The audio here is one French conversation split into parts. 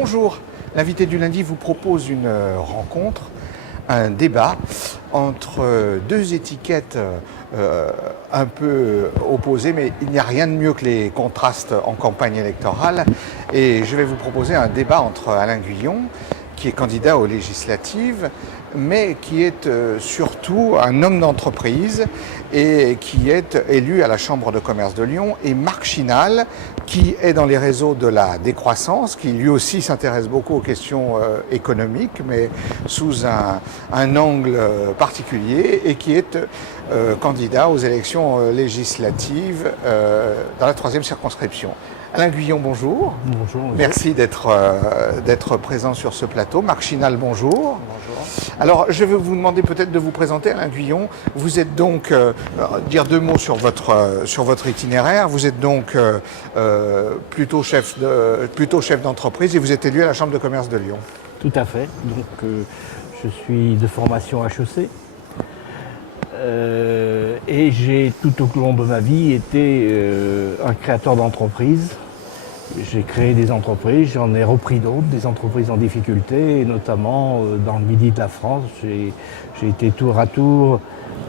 Bonjour, l'invité du lundi vous propose une rencontre, un débat entre deux étiquettes un peu opposées, mais il n'y a rien de mieux que les contrastes en campagne électorale. Et je vais vous proposer un débat entre Alain Guillon, qui est candidat aux législatives, mais qui est surtout un homme d'entreprise et qui est élu à la Chambre de commerce de Lyon, et Marc Chinal, qui est dans les réseaux de la décroissance, qui lui aussi s'intéresse beaucoup aux questions économiques, mais sous un angle particulier, et qui est candidat aux élections législatives dans la 3e circonscription. Alain Guillon, bonjour. Bonjour. Merci d'être présent sur ce plateau. Marc Chinal, bonjour. Bonjour. Alors, je vais vous demander peut-être de vous présenter, Alain Guillon. Vous êtes donc, dire deux mots sur votre itinéraire. Vous êtes donc plutôt chef d'entreprise et vous êtes élu à la Chambre de commerce de Lyon. Tout à fait. Donc, je suis de formation HEC. Et j'ai tout au long de ma vie été un créateur d'entreprises. J'ai créé des entreprises, j'en ai repris d'autres, des entreprises en difficulté, et notamment dans le midi de la France. J'ai été tour à tour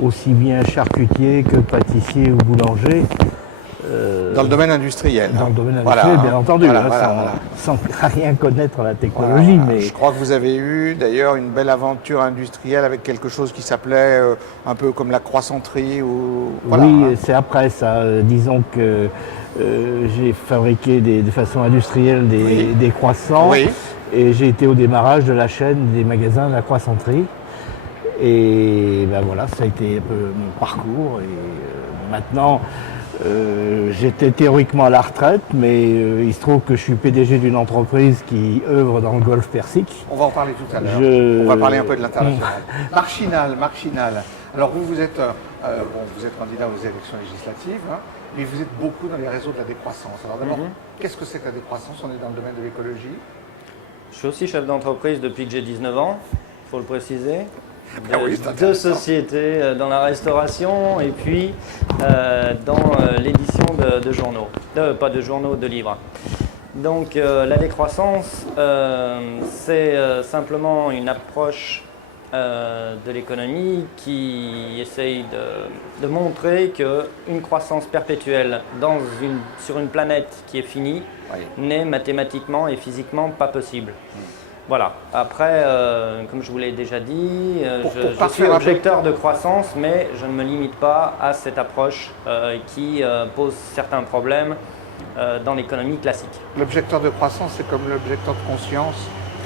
aussi bien charcutier que pâtissier ou boulanger. Dans le domaine industriel. Dans le domaine industriel, voilà, bien entendu, voilà. Sans rien connaître à la technologie. Voilà. Mais... Je crois que vous avez eu d'ailleurs une belle aventure industrielle avec quelque chose qui s'appelait un peu comme la croissanterie. Voilà, oui, c'est après ça. Disons que j'ai fabriqué de façon industrielle des croissants. Oui. Et j'ai été au démarrage de la chaîne des magasins de la croissanterie. Et ben voilà, ça a été un peu mon parcours. Et maintenant... j'étais théoriquement à la retraite, mais il se trouve que je suis PDG d'une entreprise qui œuvre dans le golfe Persique. On va en parler tout à l'heure. On va parler un peu de l'international. Marc Chinal. Alors vous êtes candidat aux élections législatives, hein, mais vous êtes beaucoup dans les réseaux de la décroissance. Alors d'abord, qu'est-ce que c'est que la décroissance? On est dans le domaine de l'écologie. Je suis aussi chef d'entreprise depuis que j'ai 19 ans, il faut le préciser. Deux sociétés dans la restauration et puis dans l'édition de journaux, pas de journaux, de livres. Donc la décroissance, c'est simplement une approche de l'économie qui essaye de montrer qu'une croissance perpétuelle sur une planète qui est finie n'est mathématiquement et physiquement pas possible. Voilà. Après, comme je vous l'ai déjà dit, je suis objecteur de croissance, mais je ne me limite pas à cette approche qui pose certains problèmes dans l'économie classique. L'objecteur de croissance, c'est comme l'objecteur de conscience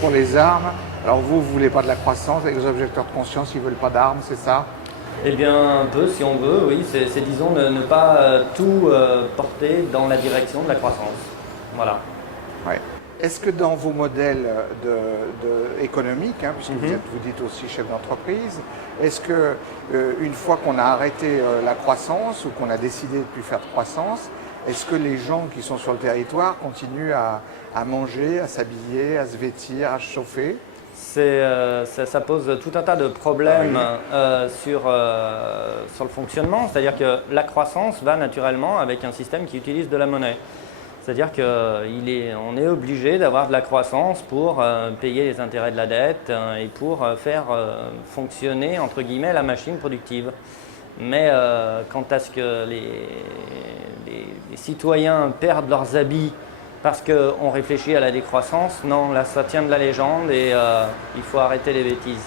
pour les armes. Alors vous ne voulez pas de la croissance, et les objecteurs de conscience, ils ne veulent pas d'armes, c'est ça? Eh bien, un peu, si on veut, oui. C'est disons, ne pas tout porter dans la direction de la croissance. Voilà. Ouais. Est-ce que dans vos modèles économiques, puisque vous dites aussi chef d'entreprise, est-ce que une fois qu'on a arrêté la croissance ou qu'on a décidé de ne plus faire de croissance, est-ce que les gens qui sont sur le territoire continuent à manger, à s'habiller, à se vêtir, à se chauffer? Ça pose tout un tas de problèmes sur le fonctionnement, c'est-à-dire que la croissance va naturellement avec un système qui utilise de la monnaie. C'est-à-dire qu'on est obligé d'avoir de la croissance pour payer les intérêts de la dette et pour faire fonctionner, entre guillemets, la machine productive. Mais quant à ce que les citoyens perdent leurs habits parce qu'on réfléchit à la décroissance, non, là ça tient de la légende et il faut arrêter les bêtises.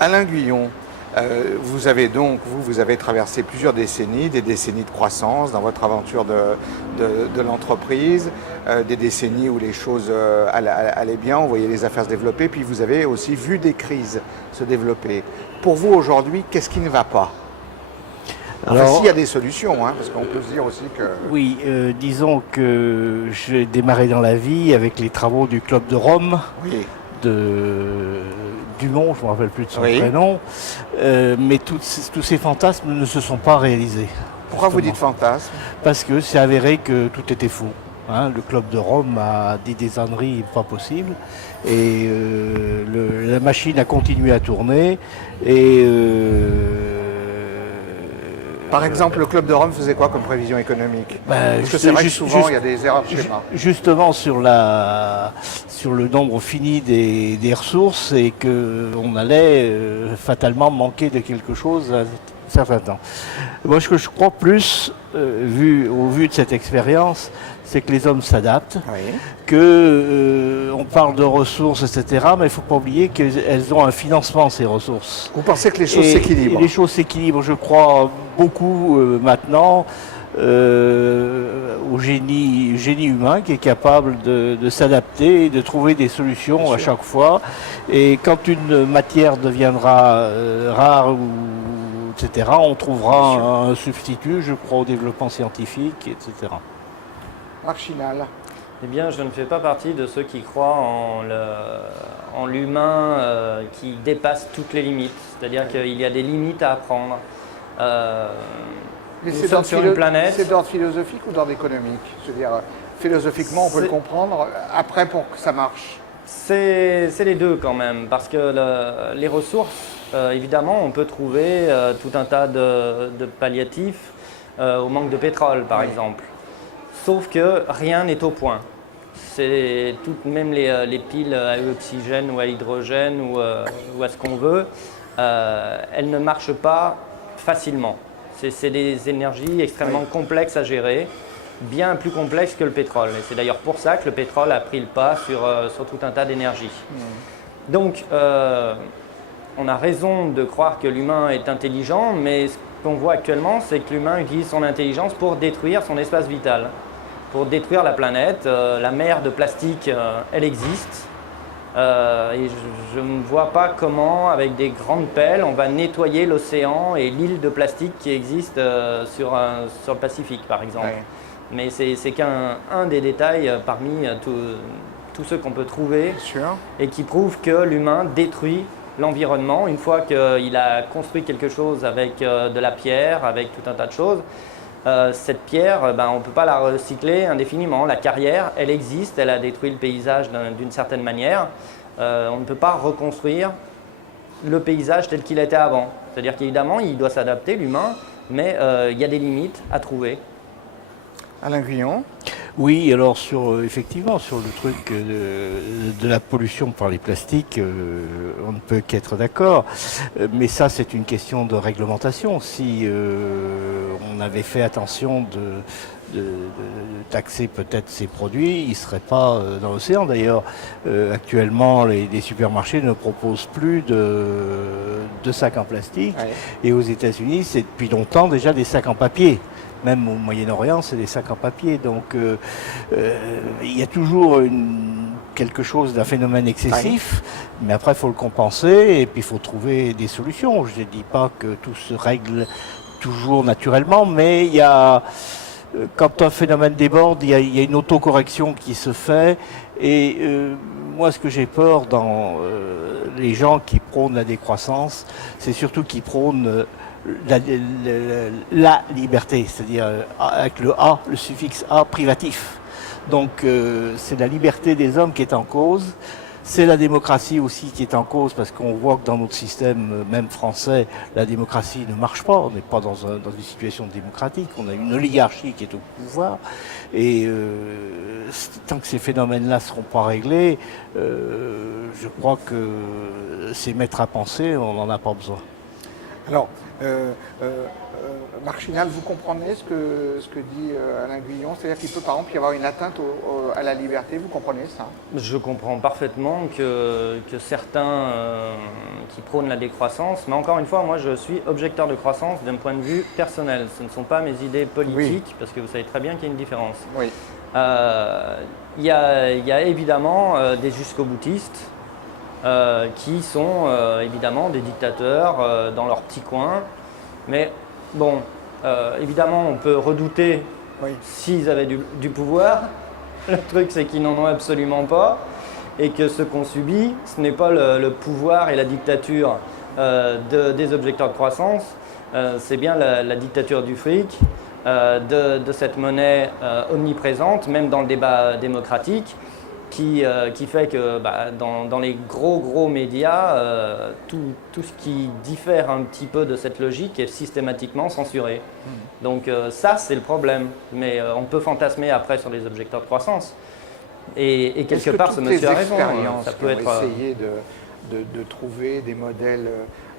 Alain Guillon, vous avez traversé plusieurs décennies, des décennies de croissance dans votre aventure de l'entreprise, des décennies où les choses allaient bien, on voyait les affaires se développer, puis vous avez aussi vu des crises se développer. Pour vous aujourd'hui, qu'est-ce qui ne va pas? Alors, s'il y a des solutions, parce qu'on peut se dire aussi que... Oui, disons que j'ai démarré dans la vie avec les travaux du Club de Rome. Oui. Dumont, je ne me rappelle plus de son prénom, mais tous ces fantasmes ne se sont pas réalisés. Pourquoi vous dites fantasme? Parce que c'est avéré que tout était faux. Le Club de Rome a dit des âneries pas possibles et la machine a continué à tourner et Par exemple, le Club de Rome faisait quoi comme prévision économique? Ben, Parce que c'est vrai que souvent, il y a des erreurs de schéma. Justement sur le nombre fini des ressources et qu'on allait fatalement manquer de quelque chose à un certain temps. Moi, ce que je crois plus, au vu de cette expérience, c'est que les hommes s'adaptent, Oui. on parle de ressources, etc., mais il ne faut pas oublier qu'elles ont un financement, ces ressources. Vous pensez que les choses s'équilibrent? Les choses s'équilibrent, je crois, beaucoup maintenant au génie humain qui est capable de s'adapter et de trouver des solutions à chaque fois. Et quand une matière deviendra rare, etc., on trouvera un substitut, je crois, au développement scientifique, etc. Marchinal. Eh bien, je ne fais pas partie de ceux qui croient en l'humain qui dépasse toutes les limites. C'est-à-dire qu'il y a des limites à apprendre. Mais Nous c'est sommes sur une planète. C'est d'ordre philosophique ou d'ordre économique? Je veux dire, philosophiquement, on peut le comprendre. Après, pour que ça marche. C'est les deux quand même, parce que les ressources, évidemment, on peut trouver tout un tas de palliatifs au manque de pétrole, par exemple. Sauf que rien n'est au point. Même les piles à oxygène ou à hydrogène ou à ce qu'on veut, elles ne marchent pas facilement. C'est des énergies extrêmement complexes à gérer, bien plus complexes que le pétrole. Et c'est d'ailleurs pour ça que le pétrole a pris le pas sur tout un tas d'énergies. Donc, on a raison de croire que l'humain est intelligent, mais ce qu'on voit actuellement, c'est que l'humain utilise son intelligence pour détruire son espace vital, pour détruire la planète. La mer de plastique, elle existe. Et je ne vois pas comment, avec des grandes pelles, on va nettoyer l'océan et l'île de plastique qui existe sur le Pacifique, par exemple. Ouais. Mais c'est qu'un des détails parmi tous ceux qu'on peut trouver et qui prouvent que l'humain détruit l'environnement. Une fois qu'il a construit quelque chose avec de la pierre, avec tout un tas de choses, cette pierre, on ne peut pas la recycler indéfiniment. La carrière, elle existe, elle a détruit le paysage d'une certaine manière. On ne peut pas reconstruire le paysage tel qu'il était avant. C'est-à-dire qu'évidemment, il doit s'adapter, l'humain, mais il y a des limites à trouver. Alain Guyon. Oui, alors effectivement, sur le truc de la pollution par les plastiques, on ne peut qu'être d'accord. Mais ça, c'est une question de réglementation. Si on avait fait attention de taxer peut-être ces produits, ils ne seraient pas dans l'océan. D'ailleurs, actuellement, les supermarchés ne proposent plus de sacs en plastique. Ouais. Et aux États-Unis, c'est depuis longtemps déjà des sacs en papier. Même au Moyen-Orient, c'est des sacs en papier. Donc, il y a toujours quelque chose d'un phénomène excessif, mais après, il faut le compenser et puis il faut trouver des solutions. Je ne dis pas que tout se règle toujours naturellement, mais il y a, quand un phénomène déborde, il y a une autocorrection qui se fait. Et moi, ce que j'ai peur dans les gens qui prônent la décroissance, c'est surtout qu'ils prônent la liberté, c'est-à-dire avec le A, le suffixe A privatif. Donc c'est la liberté des hommes qui est en cause, c'est la démocratie aussi qui est en cause, parce qu'on voit que dans notre système, même français, la démocratie ne marche pas, on n'est pas dans une situation démocratique, on a une oligarchie qui est au pouvoir, et tant que ces phénomènes-là ne seront pas réglés, je crois que c'est mettre à penser, on n'en a pas besoin. Alors, Marchinal, vous comprenez ce que dit Alain Guyon? C'est-à-dire qu'il peut par exemple y avoir une atteinte à la liberté, vous comprenez ça? Je comprends parfaitement que certains qui prônent la décroissance, mais encore une fois, moi je suis objecteur de croissance d'un point de vue personnel. Ce ne sont pas mes idées politiques, parce que vous savez très bien qu'il y a une différence. Oui. Il y a évidemment des jusqu'au-boutistes, qui sont évidemment des dictateurs dans leur petit coin. Mais bon, évidemment, on peut redouter s'ils avaient du pouvoir. Le truc, c'est qu'ils n'en ont absolument pas. Et que ce qu'on subit, ce n'est pas le pouvoir et la dictature des objecteurs de croissance. C'est bien la dictature du fric, de cette monnaie omniprésente, même dans le débat démocratique. qui fait que dans les gros médias, tout ce qui diffère un petit peu de cette logique est systématiquement censuré. Donc ça, c'est le problème. Mais on peut fantasmer après sur les objecteurs de croissance. Et quelque part, ce monsieur a raison. Ça peut être essayer de trouver des modèles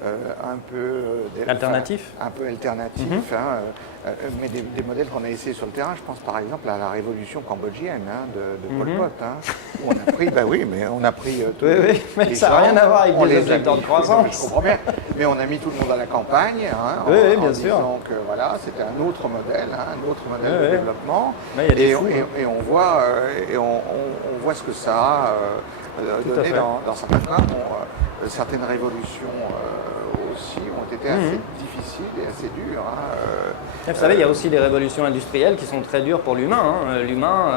un peu alternatifs, mais des modèles qu'on a essayés sur le terrain. Je pense par exemple à la révolution cambodgienne de Pol Pot, où on a pris, on a pris mais ça n'a rien à voir avec les objecteurs de croissance. Je comprends bien, mais on a mis tout le monde à la campagne, bien sûr. Donc voilà, c'était un autre modèle, de développement, et on voit ce que ça a donné dans certains cas. Certaines révolutions aussi ont été assez difficiles et assez dures. Vous savez, il y a aussi des révolutions industrielles qui sont très dures pour l'humain. L'humain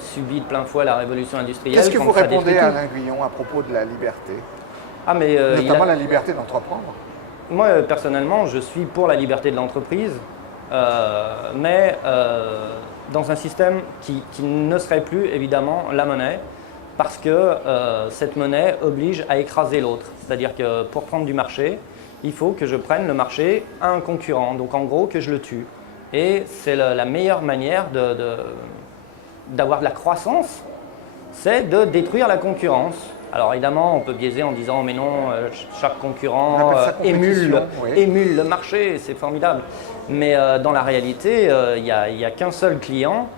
subit de plein fouet la révolution industrielle. Qu'est-ce que vous répondez à Alain Guyon à propos de la liberté, notamment la liberté d'entreprendre? Moi, personnellement, je suis pour la liberté de l'entreprise, mais dans un système qui ne serait plus, évidemment, la monnaie, parce que cette monnaie oblige à écraser l'autre. C'est-à-dire que pour prendre du marché, il faut que je prenne le marché à un concurrent, donc en gros que je le tue. Et c'est la meilleure manière d'avoir de la croissance, c'est de détruire la concurrence. Alors évidemment, on peut biaiser en disant mais non, chaque concurrent émule le marché, c'est formidable. Mais dans la réalité, il n'y a qu'un seul client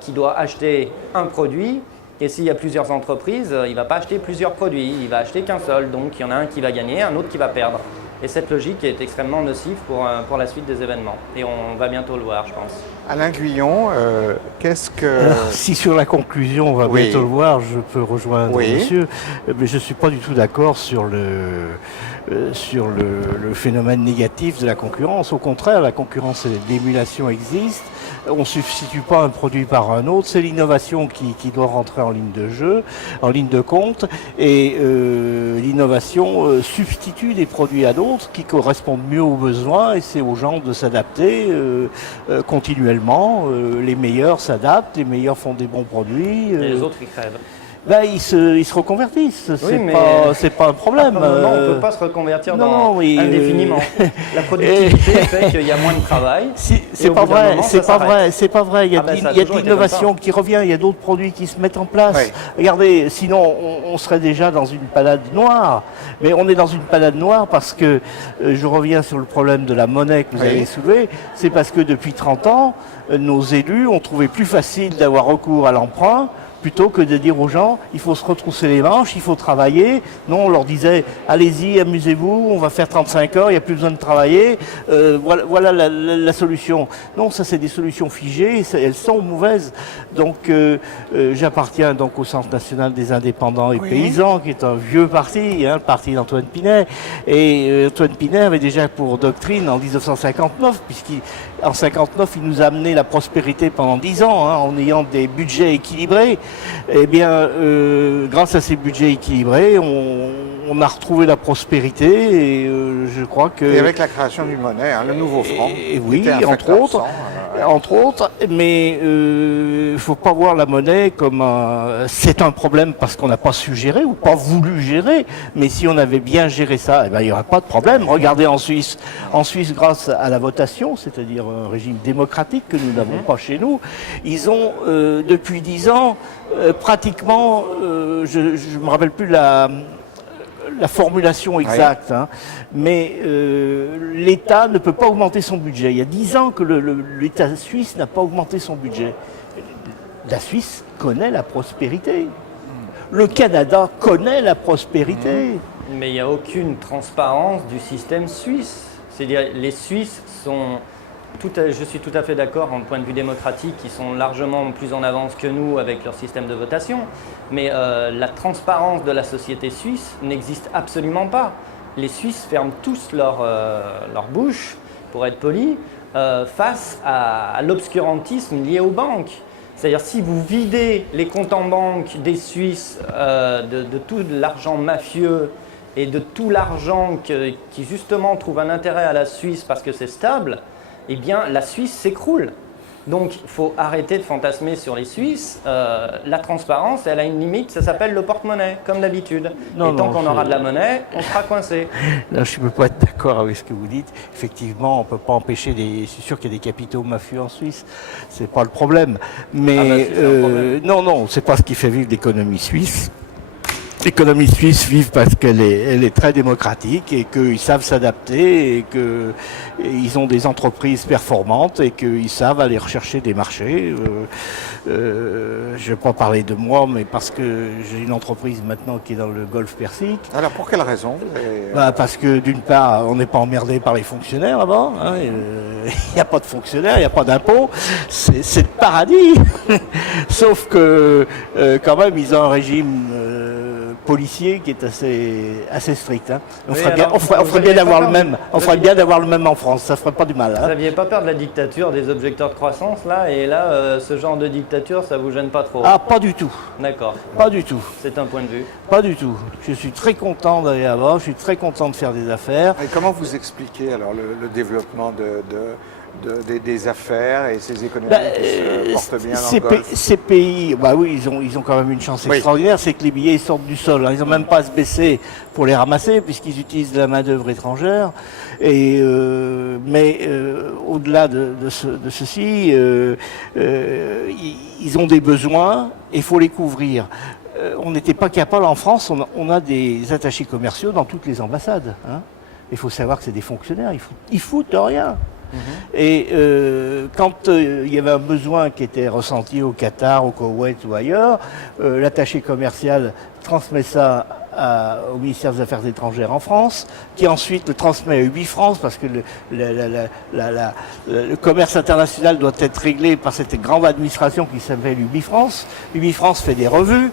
qui doit acheter un produit. Et s'il y a plusieurs entreprises, il ne va pas acheter plusieurs produits, il va acheter qu'un seul. Donc il y en a un qui va gagner, un autre qui va perdre. Et cette logique est extrêmement nocive pour la suite des événements. Et on va bientôt le voir, je pense. Alain Guyon, qu'est-ce que... Alors, si sur la conclusion, on va bientôt le voir, je peux rejoindre monsieur, mais je ne suis pas du tout d'accord sur le phénomène négatif de la concurrence. Au contraire, la concurrence et l'émulation existent. On ne substitue pas un produit par un autre. C'est l'innovation qui doit rentrer en ligne de jeu, en ligne de compte. Et l'innovation substitue des produits à d'autres qui correspondent mieux aux besoins. Et c'est aux gens de s'adapter continuellement. Les meilleurs s'adaptent, les meilleurs font des bons produits. Et les autres, ils crèvent. Ils se reconvertissent, c'est pas un problème. Non, on ne peut pas se reconvertir indéfiniment. La productivité fait qu'il y a moins de travail. C'est pas vrai. Il y a de l'innovation qui revient, il y a d'autres produits qui se mettent en place. Oui. Regardez, sinon on serait déjà dans une panade noire. Mais on est dans une panade noire parce que, je reviens sur le problème de la monnaie que vous avez soulevé, c'est parce que depuis 30 ans, nos élus ont trouvé plus facile d'avoir recours à l'emprunt plutôt que de dire aux gens, il faut se retrousser les manches, il faut travailler. Non, on leur disait, allez-y, amusez-vous, on va faire 35 heures, il n'y a plus besoin de travailler. Voilà la solution. Non, ça c'est des solutions figées, elles sont mauvaises. Donc, j'appartiens donc au Centre national des indépendants et paysans, qui est un vieux parti, le parti d'Antoine Pinet. Et Antoine Pinet avait déjà pour doctrine en 1959, puisqu'en 1959, il nous a amené la prospérité pendant 10 ans, en ayant des budgets équilibrés. Eh bien, grâce à ces budgets équilibrés, on a retrouvé la prospérité et je crois que... Et avec la création d'une monnaie, le nouveau franc. Et oui, entre autres, mais il ne faut pas voir la monnaie comme c'est un problème parce qu'on n'a pas su gérer ou pas voulu gérer, mais si on avait bien géré ça, il n'y aurait pas de problème. Regardez en Suisse. En Suisse, grâce à la votation, c'est-à-dire un régime démocratique que nous n'avons pas chez nous, ils ont, depuis 10 ans, pratiquement, je ne me rappelle plus la formulation exacte, mais l'État ne peut pas augmenter son budget. Il y a 10 ans que l'État suisse n'a pas augmenté son budget. La Suisse connaît la prospérité. Le Canada connaît la prospérité. Mais il n'y a aucune transparence du système suisse. C'est-à-dire les Suisses sont... je suis tout à fait d'accord en point de vue démocratique, ils sont largement plus en avance que nous avec leur système de votation, mais la transparence de la société suisse n'existe absolument pas. Les Suisses ferment tous leur bouche, pour être poli, face à l'obscurantisme lié aux banques. C'est-à-dire si vous videz les comptes en banque des Suisses de tout l'argent mafieux et de tout l'argent qui justement trouve un intérêt à la Suisse parce que c'est stable, eh bien la Suisse s'écroule. Donc, il faut arrêter de fantasmer sur les Suisses. La transparence, elle a une limite, ça s'appelle le porte-monnaie, comme d'habitude. Et tant qu'on aura de la monnaie, on sera coincé. Là, je ne peux pas être d'accord avec ce que vous dites. Effectivement, on ne peut pas empêcher c'est sûr qu'il y a des capitaux mafieux en Suisse. C'est pas le problème. Mais si, c'est un problème. non, c'est pas ce qui fait vivre l'économie suisse. L'économie suisse vive parce qu'elle est très démocratique et qu'ils savent s'adapter et qu'ils ont des entreprises performantes et qu'ils savent aller rechercher des marchés. Je ne vais pas parler de moi, mais parce que j'ai une entreprise maintenant qui est dans le Golfe Persique. Alors pour quelle raison Parce que d'une part, on n'est pas emmerdé par les fonctionnaires là-bas. Hein, il n'y a pas de fonctionnaires, il n'y a pas d'impôts. C'est le paradis. Sauf que quand même, ils ont un régime policier qui est assez strict. Hein. On ferait bien d'avoir le même. On ferait bien d'avoir le même en France. Ça ferait pas du mal. Hein. Vous n'aviez pas peur de la dictature des objecteurs de croissance là, et là, ce genre de dictature, ça vous gêne pas trop? Ah, pas du tout. D'accord. Pas du tout. C'est un point de vue. Pas du tout. Je suis très content d'aller là-bas. Je suis très content de faire des affaires. Et comment vous expliquez alors le développement des affaires et ces économies qui se portent bien dans le Golfe? Ces pays, bah oui, ils ont quand même une chance extraordinaire, c'est que les billets sortent du sol. Hein. Ils n'ont même pas à se baisser pour les ramasser, puisqu'ils utilisent de la main-d'œuvre étrangère. Et mais au-delà de ceci, ils ont des besoins et il faut les couvrir. On n'était pas capable en France, on a des attachés commerciaux dans toutes les ambassades. Hein. Il faut savoir que c'est des fonctionnaires, ils foutent rien. Et quand il y avait un besoin qui était ressenti au Qatar, au Koweït ou ailleurs, l'attaché commercial transmet ça au ministère des Affaires étrangères en France, qui ensuite le transmet à Ubifrance, parce que le commerce international doit être réglé par cette grande administration qui s'appelle Ubifrance. Ubifrance fait des revues,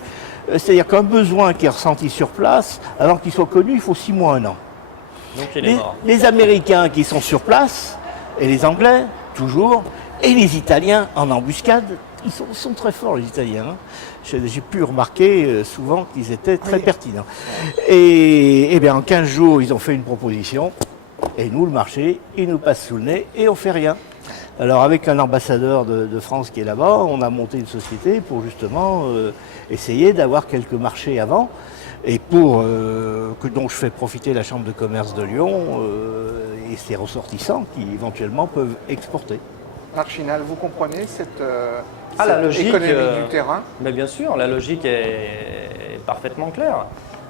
c'est-à-dire qu'un besoin qui est ressenti sur place, avant qu'il soit connu, il faut 6 mois, 1 an. Donc il est mort. Les Américains qui sont sur place, et les Anglais, toujours, et les Italiens en embuscade, ils sont très forts, les Italiens. Hein. J'ai pu remarquer souvent qu'ils étaient très pertinents. Et bien en 15 jours, ils ont fait une proposition, et nous, le marché, il nous passe sous le nez, et on fait rien. Alors avec un ambassadeur de France qui est là-bas, on a monté une société pour justement essayer d'avoir quelques marchés avant, et dont je fais profiter la Chambre de commerce de Lyon et ses ressortissants qui éventuellement peuvent exporter. Marc Chinal, vous comprenez cette la logique, économie du terrain? Mais bien sûr, la logique est parfaitement claire.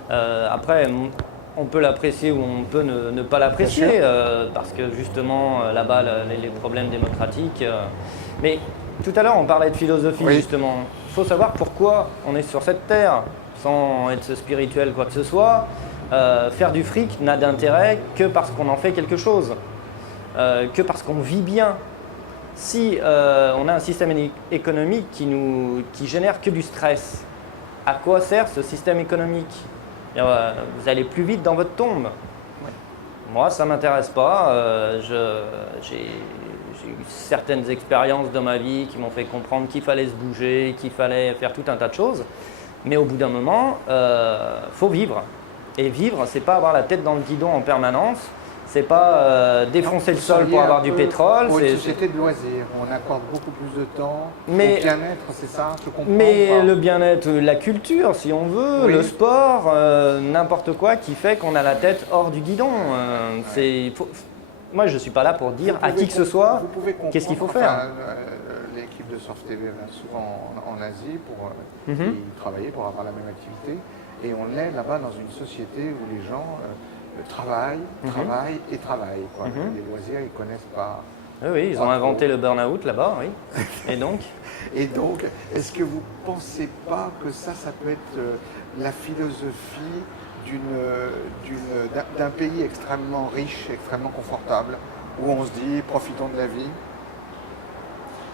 Après, on peut l'apprécier ou on peut ne pas l'apprécier, parce que justement, là-bas, les problèmes démocratiques... Mais tout à l'heure, on parlait de philosophie, justement. Il faut savoir pourquoi on est sur cette terre, sans être spirituel quoi que ce soit. Faire du fric n'a d'intérêt que parce qu'on en fait quelque chose, que parce qu'on vit bien. Si on a un système économique qui génère que du stress, à quoi sert ce système économique? Vous allez plus vite dans votre tombe. Moi, ça ne m'intéresse pas. J'ai eu certaines expériences dans ma vie qui m'ont fait comprendre qu'il fallait se bouger, qu'il fallait faire tout un tas de choses. Mais au bout d'un moment, faut vivre. Et vivre, c'est pas avoir la tête dans le guidon en permanence. C'est pas défoncer le sol pour avoir du pétrole. C'est une société de loisirs. On accorde beaucoup plus de temps au bien-être, c'est ça? Je comprends. Mais le bien-être, la culture, si on veut, le sport, n'importe quoi qui fait qu'on a la tête hors du guidon. Moi, je ne suis pas là pour dire à qui que ce soit qu'est-ce qu'il faut faire. L'équipe de Surf TV va souvent en Asie pour y travailler, pour avoir la même activité. Et on est là-bas dans une société où les gens travaillent et travaillent. Quoi. Les loisirs, ils ne connaissent pas. Oui, ils ont inventé le burn-out là-bas, oui. Et donc est-ce que vous ne pensez pas que ça peut être la philosophie d'un pays extrêmement riche, extrêmement confortable, où on se dit profitons de la vie?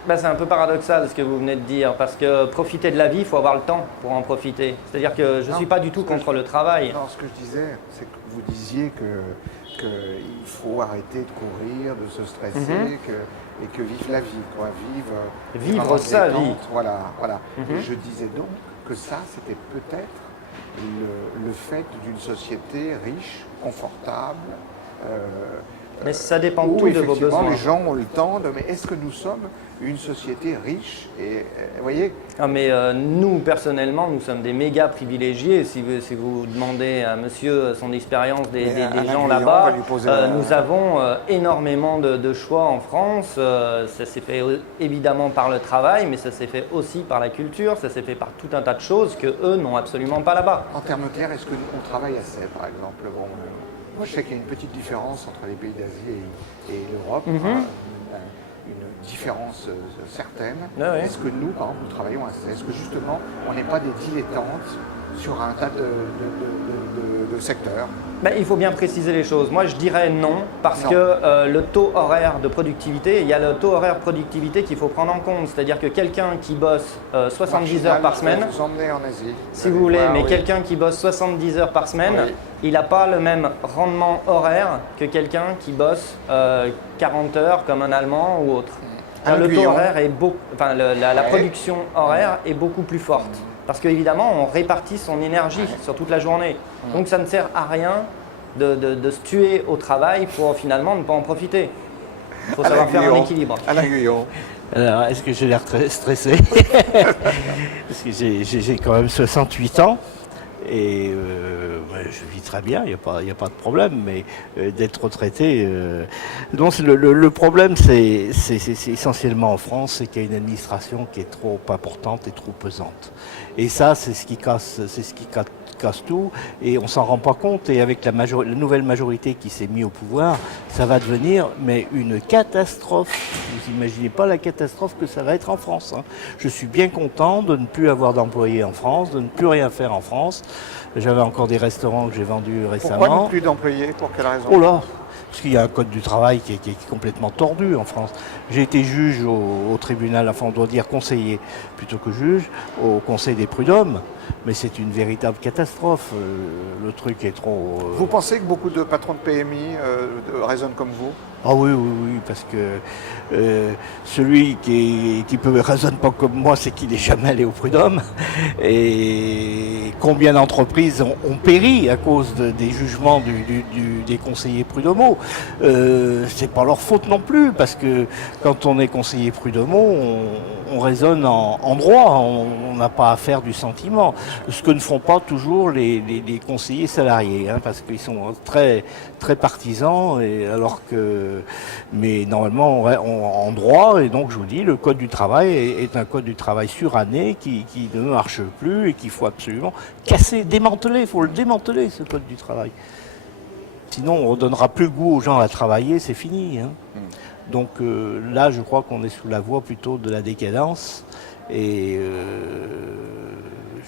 C'est un peu paradoxal ce que vous venez de dire, parce que profiter de la vie, il faut avoir le temps pour en profiter. C'est-à-dire que je ne suis pas du tout contre le travail. Non, ce que je disais, c'est que vous disiez qu'il faut arrêter de courir, de se stresser, et que vivre la vie, quoi. Vivre sa vie. Voilà. Et je disais donc que ça, c'était peut-être le fait d'une société riche, confortable, Mais ça dépend où tout de vos effectivement besoins. les gens ont le temps de... Mais est-ce que nous sommes une société riche et, vous voyez, Ah, mais nous, personnellement, nous sommes des méga privilégiés. Si vous demandez à monsieur son expérience des Alain gens Guillon là-bas, va lui poser nous avons énormément de choix en France. Ça s'est fait évidemment par le travail, mais ça s'est fait aussi par la culture, ça s'est fait par tout un tas de choses que eux n'ont absolument pas là-bas. en termes clairs, est-ce qu'on travaille assez, par exemple? Bon, moi, je sais qu'il y a une petite différence entre les pays d'Asie et l'Europe. Une différence certaine. Ah oui. Est-ce que nous, par exemple, nous travaillons assez? Est-ce que justement, on n'est pas des dilettantes sur un tas de secteurs? Ben, il faut bien préciser les choses. Moi, je dirais non, parce Non. que le taux horaire de productivité, il y a le taux horaire de productivité qu'il faut prendre en compte. C'est-à-dire que quelqu'un qui bosse 70 heures par semaine, Vous emmenez en Asie. si vous voulez, voir, mais oui. quelqu'un qui bosse 70 heures par semaine, Oui. il n'a pas le même rendement horaire que quelqu'un qui bosse 40 heures comme un Allemand ou autre. Alain Le taux Guillon. horaire est beaucoup, enfin, la Ouais. production horaire est beaucoup plus forte. Parce qu'évidemment, on répartit son énergie sur toute la journée. Donc ça ne sert à rien de se tuer au travail pour finalement ne pas en profiter. Il faut savoir faire un équilibre. Alain Guillon. Alors, est-ce que j'ai l'air très stressé? Parce que j'ai quand même 68 ans. Et je vis très bien, il n'y a pas de problème, mais d'être retraité... Donc le problème, c'est essentiellement en France, c'est qu'il y a une administration qui est trop importante et trop pesante. Et ça, c'est ce qui casse tout, et on s'en rend pas compte. Et avec la nouvelle majorité qui s'est mise au pouvoir, ça va devenir une catastrophe. Vous imaginez pas la catastrophe que ça va être en France. Hein. Je suis bien content de ne plus avoir d'employés en France, de ne plus rien faire en France. J'avais encore des restaurants que j'ai vendus récemment. Pourquoi non plus d'employés? Pour quelle raison? Oh là, parce qu'il y a un code du travail qui est complètement tordu en France. J'ai été juge au tribunal, enfin on doit dire conseiller plutôt que juge, au conseil des prud'hommes, mais c'est une véritable catastrophe. Le truc est trop... Vous pensez que beaucoup de patrons de PMI raisonnent comme vous? Ah oui, parce que celui qui peut raisonne pas comme moi, c'est qu'il n'est jamais allé au prud'homme. Et combien d'entreprises ont péri à cause des jugements des conseillers prud'homaux. C'est pas leur faute non plus, parce que quand on est conseiller prud'homaux, on raisonne en droit, on n'a pas à faire du sentiment. Ce que ne font pas toujours les conseillers salariés, hein, parce qu'ils sont très, très partisans, mais normalement en droit, et donc je vous dis, le code du travail est un code du travail suranné qui ne marche plus et qu'il faut absolument casser, démanteler, il faut le démanteler ce code du travail. Sinon on ne donnera plus le goût aux gens à travailler, c'est fini. Hein. Donc là je crois qu'on est sous la voie plutôt de la décadence et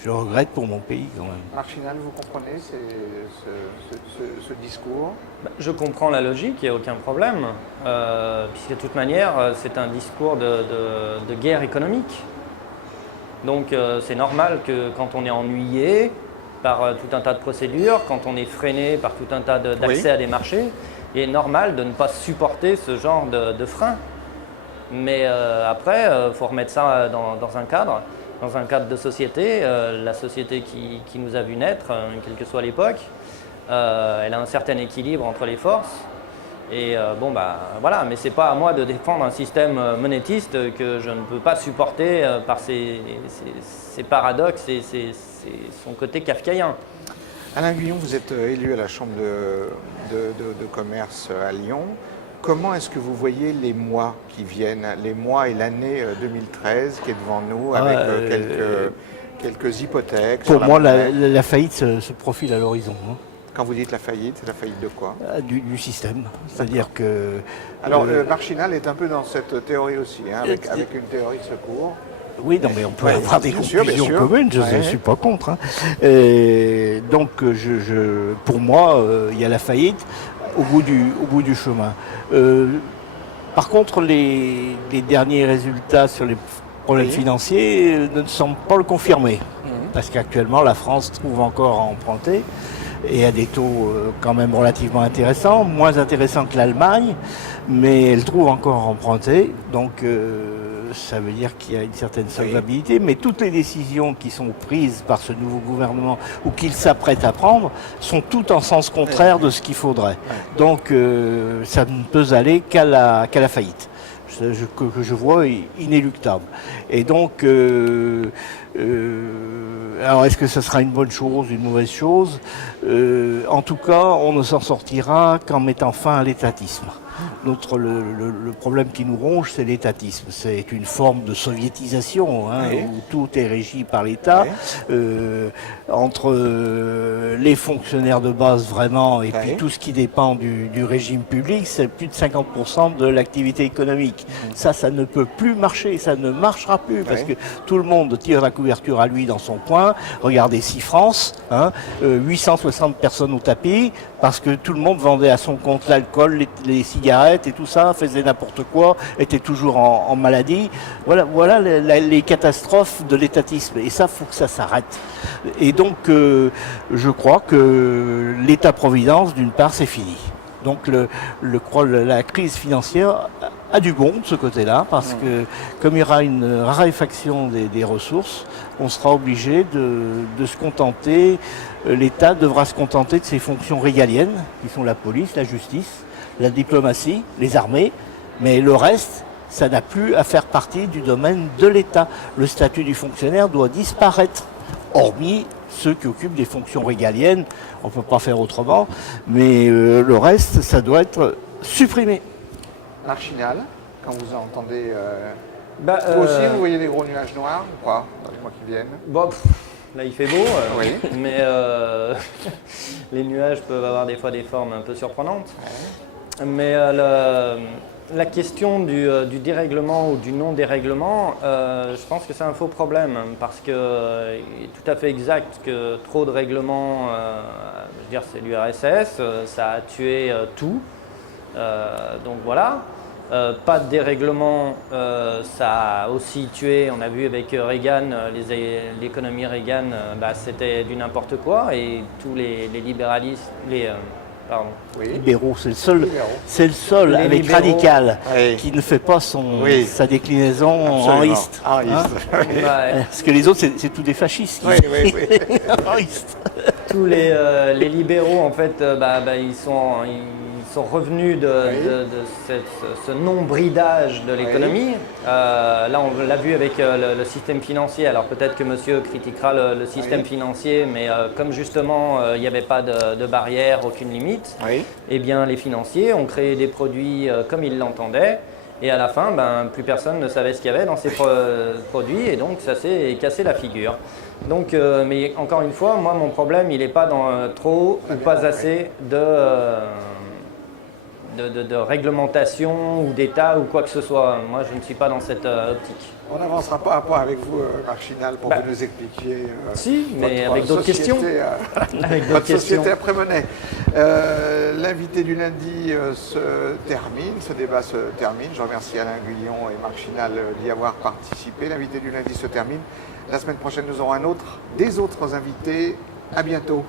je regrette pour mon pays quand même. Marchinal, vous comprenez ce discours? Je comprends la logique, il n'y a aucun problème, puisque de toute manière, c'est un discours de guerre économique. Donc c'est normal que quand on est ennuyé par tout un tas de procédures, quand on est freiné par tout un tas d'accès à des marchés, il est normal de ne pas supporter ce genre de frein. Mais après, il faut remettre ça dans un cadre de société. La société qui nous a vu naître, quelle que soit l'époque, elle a un certain équilibre entre les forces. Et voilà, mais c'est pas à moi de défendre un système monétiste que je ne peux pas supporter par ses paradoxes et son côté kafkaïen. Alain Guillon, vous êtes élu à la Chambre de commerce à Lyon. Comment est-ce que vous voyez les mois qui viennent, les mois et l'année 2013 qui est devant nous, avec quelques hypothèques? Pour moi, la faillite se profile à l'horizon. Hein. Quand vous dites la faillite, c'est la faillite de quoi? Du système. C'est-à-dire que... Alors, Marchinal est un peu dans cette théorie aussi, hein, avec une théorie de secours. Oui, non, mais on peut avoir des bien sûr, conclusions bien sûr. communes, je ne suis pas contre. Hein. Donc, pour moi, il y a la faillite au bout du chemin. Par contre, les derniers résultats sur les problèmes financiers ne semblent pas le confirmer. Parce qu'actuellement, la France trouve encore à emprunter et à des taux quand même relativement intéressants, moins intéressants que l'Allemagne, mais elle trouve encore à emprunter. Donc, ça veut dire qu'il y a une certaine solvabilité, mais toutes les décisions qui sont prises par ce nouveau gouvernement ou qu'il s'apprête à prendre sont toutes en sens contraire de ce qu'il faudrait. Donc ça ne peut aller qu'à la faillite. Que je vois inéluctable. Et donc, alors est-ce que ça sera une bonne chose, une mauvaise chose? En tout cas, on ne s'en sortira qu'en mettant fin à l'étatisme. Le problème qui nous ronge, c'est l'étatisme. C'est une forme de soviétisation, hein, où tout est régi par l'État. Entre les fonctionnaires de base vraiment et puis tout ce qui dépend du régime public, c'est plus de 50% de l'activité économique. Ça ne peut plus marcher, ça ne marchera plus parce que tout le monde tire la couverture à lui dans son coin. Regardez 6 France, hein, 860 personnes au tapis parce que tout le monde vendait à son compte l'alcool, les cigarettes et tout ça, faisait n'importe quoi, était toujours en maladie. Voilà les catastrophes de l'étatisme. Et ça, faut que ça s'arrête. Et donc, je crois que l'État-providence, d'une part, c'est fini. Donc, la crise financière a du bon de ce côté-là, parce que comme il y aura une raréfaction des ressources, on sera obligé de se contenter, l'État devra se contenter de ses fonctions régaliennes, qui sont la police, la justice, la diplomatie, les armées, mais le reste, ça n'a plus à faire partie du domaine de l'État. Le statut du fonctionnaire doit disparaître, hormis ceux qui occupent des fonctions régaliennes, on ne peut pas faire autrement, mais le reste, ça doit être supprimé. Marchinal, quand vous entendez... vous aussi, vous voyez des gros nuages noirs ou pas dans les mois qui viennent? Bon, là il fait beau, mais les nuages peuvent avoir des fois des formes un peu surprenantes. Mais la question du dérèglement ou du non-dérèglement, je pense que c'est un faux problème parce que il est tout à fait exact que trop de règlements, je veux dire c'est l'URSS, ça a tué tout. Donc voilà. Pas de dérèglement, ça a aussi tué, on a vu avec Reagan, l'économie Reagan, c'était du n'importe quoi et tous les libéralistes, libéraux, c'est le seul avec libéraux, radical qui ne fait pas sa déclinaison en iste. En iste. Parce que les autres, c'est tous des fascistes. En iste. Tous les libéraux, en fait, ils sont revenus de ce non-bridage de l'économie. Là, on l'a vu avec le système financier. Alors peut-être que monsieur critiquera le système financier, mais comme justement, il n'y avait pas de barrière, aucune limite, eh bien les financiers ont créé des produits comme ils l'entendaient. Et à la fin, plus personne ne savait ce qu'il y avait dans ces produits et donc ça s'est cassé la figure. Donc, mais encore une fois, moi, mon problème, il n'est pas dans trop ou pas assez de réglementation ou d'État ou quoi que ce soit. Moi, je ne suis pas dans cette optique. On n'avancera pas à point avec vous, Marchinal, pour que vous nous expliquiez mais avec d'autres questions. Votre société après-monnaie. L'invité du lundi se termine, ce débat se termine. Je remercie Alain Guillon et Marchinal d'y avoir participé. L'invité du lundi se termine. La semaine prochaine, nous aurons des autres invités. À bientôt.